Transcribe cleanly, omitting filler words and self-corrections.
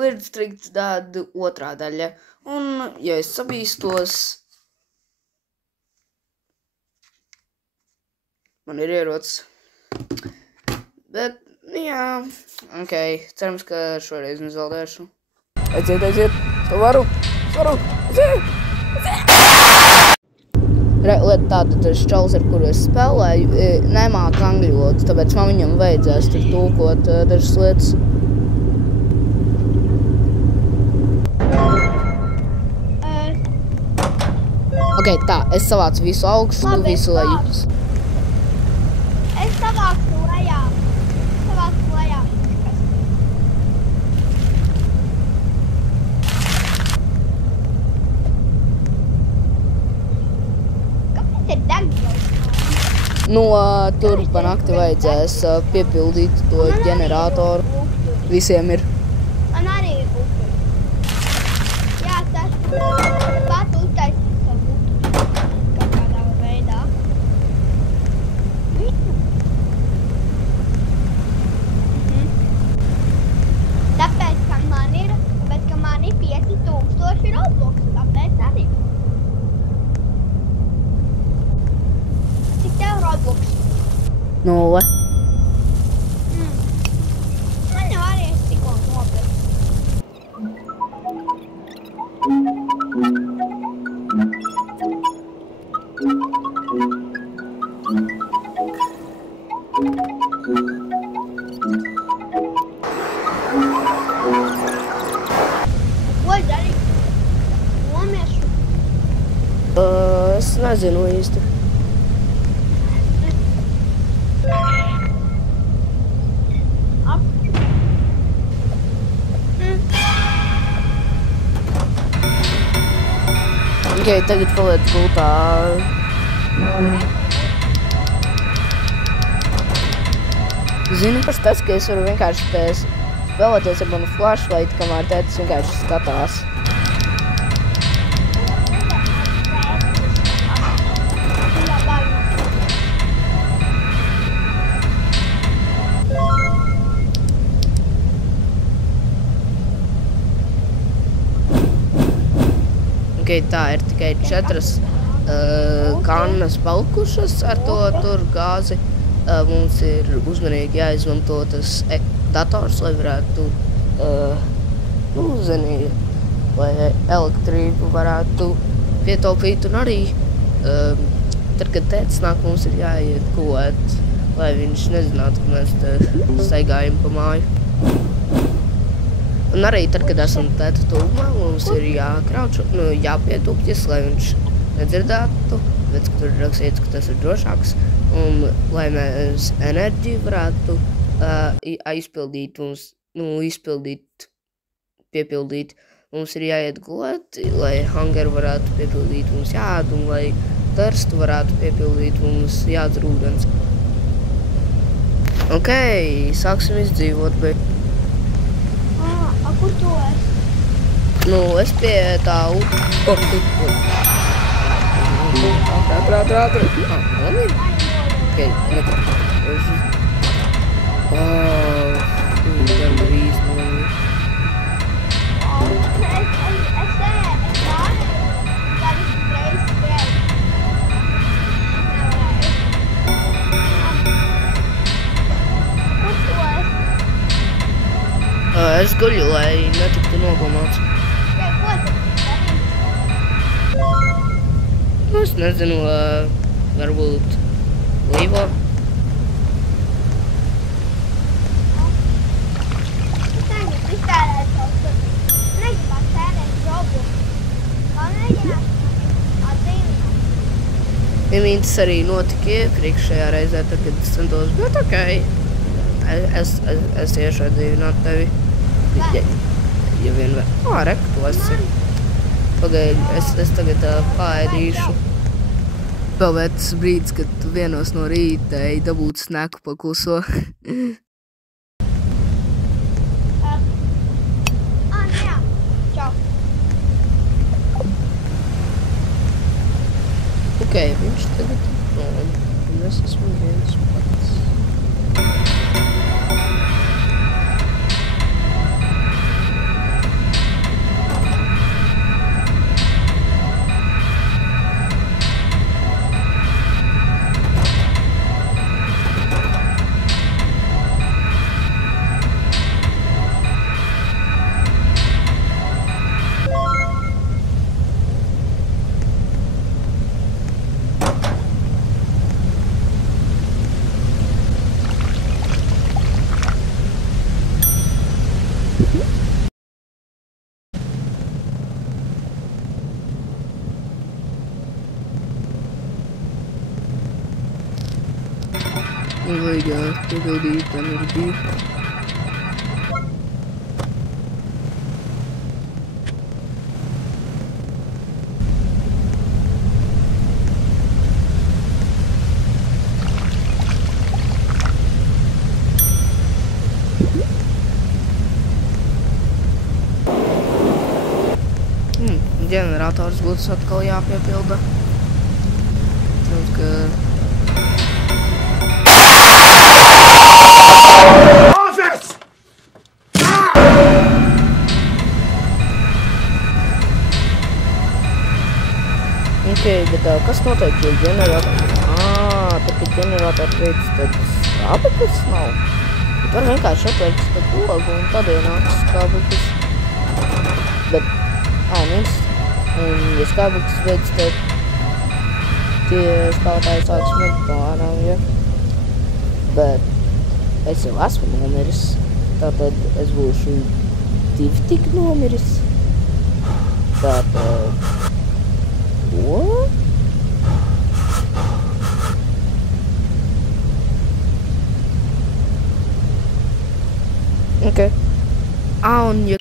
Weird Street Dad otrā daļa. Un, ja es sabīstos, man ir ierocis. Bet, jā, ok, cerams, ka šoreiz nezaudēšu. Aiziet, es varu, aiziet! Lieta tāda, tas čalis, ar kuru es spēlēju, nemāk angļu valodu, tāpēc man viņam vajadzēs tur tulkot dažas lietas. Ok, tā, es savācu visu augstu, visu lejus. Es savācu lejā. Kāpēc ir degvielas? Nu, tur pa nakti vajadzēs piepildīt to ģeneratoru. Visiem ir. Man arī ir upuri. Jā, tas pat uztaisīt savu upuri kaut kādā veidā. Tāpēc, ka man ir 5000 Roblox, tāpēc arī. Cik tev Roblox? 0. Man jau arī es tikko nopirku. Ko dari? Nomiešu? Es nezinu īsti. Ok, tagad paliec gultā. Zini, kas tas, ka es varu vienkārši spēlēties ar manu flashlight, kamēr tētis vienkārši skatās. Tā ir tikai 4 kannas palikušas ar to tur gāzi. Mums ir uzmanīgi jāizmanto tas dators, lai varētu, lai elektrību varētu pietaupīt. Un arī, tad, kad tētis nāk, mums ir jāiet gulēt, lai viņš nezinātu, ka mēs te staigājam pa māju. Un arī tad, kad esam tēta tuvumā, mums ir jāpietupjas, lai viņš nedzirdētu, bet ka tur rakstīts, ka tas ir drošāks. Un lai mēs enerģiju varētu piepildīt, mums ir jāiet gulēt, lai hangaru varētu piepildīt, mums jāēd, un lai darstu varētu piepildīt, mums jādzer ūdens. Ok, sāksim izdzīvot, bet... Kur tu esi? Es pie tā Ātri. Man ir? Ok, gandrīz man ir. Es guļu, lai netiktu nogalināts. Es nezinu, varbūt līvo. Vienīgs arī notika iepriekšējā reizē, tad, kad es centos, bet ok. Es tieši atdzīvināt tevi. Ja vien vēl... Reku, tu esi. Pagaidi, es tagad paēdīšu. Pavēt tas brīdis, kad tu vienos no rīta dabūt sneku pa kluso. Jā. Čau. Ok, viņš tagad ir prom. Un es esmu viens pats. Un vajag piepildīt enerģiju. Ģenerators būs atkal jāpiepilda. Cerams, ka... Ok, bet kas notiek, ja ģenerators... Tad, kad ģenerators veids, tad skābeklis nav. Bet var vienkārši atvērt tad logu un tad ienāks skābeklis. Bet... Un, ja skābeklis veids, tad tie spēlētāji sāk smegt plānām, ja? Bet es jau esmu nomiris, tātad es būšu 2 tik nomiris. Tātad... Ko? Ok. Un ja